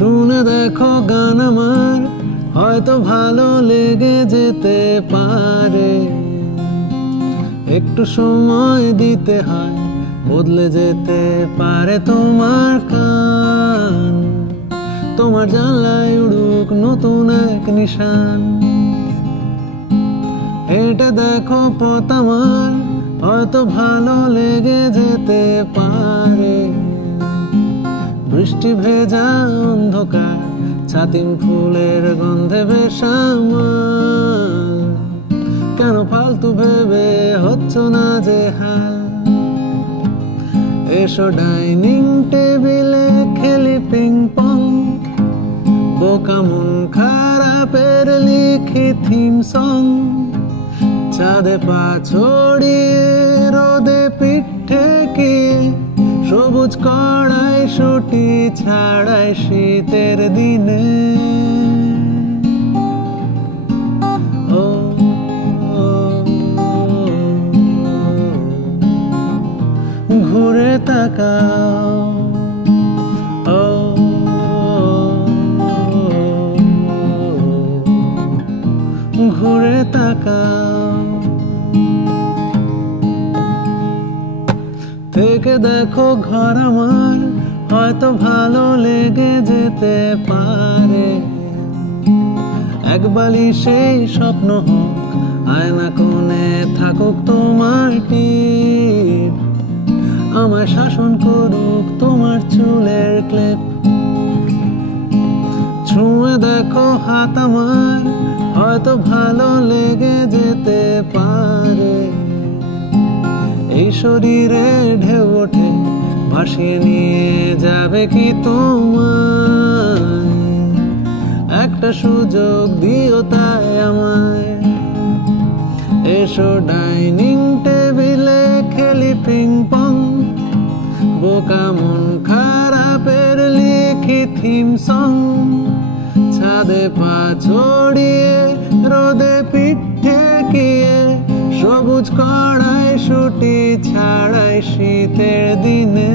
শুনে দেখো গান আমার, হয়তো ভালো লেগে যেতে পারে। একটু সময় দিতে হয়, বদলে যেতে পারে তোমার কান। তোমার জানলায় উড়ুক নতুন এক নিশান। এটা দেখো পথ আমার, হয়তো ভালো লেগে যেতে পারে। বৃষ্টি ভেজা অন্ধকার, ছাতিম ফুলের গন্ধে বেসামাল। কেন ফালতু ভেবে হচ্ছ না যে হাল। এসো ডাইনিং টেবিলে খেলি পিং পং, বোকা মন খারাপের লিখি থিম সং। চাঁদে পা ছড়িয়ে রোদে পিঠে কি, সবুজ কড়াই শুটি ছাড়াই শীতের দিনে। ও ঘুরে তাকাও, ও ঘুরে তাকাও। থেকে দেখো ঘর আমার, হয়তো ভালো লেগে যেতে পারে। এক বালিশেই স্বপ্ন হোক, আয়না কোণে থাকুক তোমার টিপ। আমায় শাসন করুক তোমার চুলের ক্লিপ। ছুঁয়ে দেখো হাত আমার, হয়তো ভালো লেগে যেতে পারে। এই শরীরে ঢেউ ওঠে, ভাসিয়ে নিয়ে যাবে কি তোমায়। একটা সুযোগ দিও তাই আমায়। এসো ডাইনিং টেবিলে খেলি পিং পং, বোকা মন খারাপের লিখি থিম সং। ছাদে পা ছড়িয়ে রোদে পিঠে কিয়ে, সবুজ কড়াই শুটি ছাড়াই শীতের দিনে।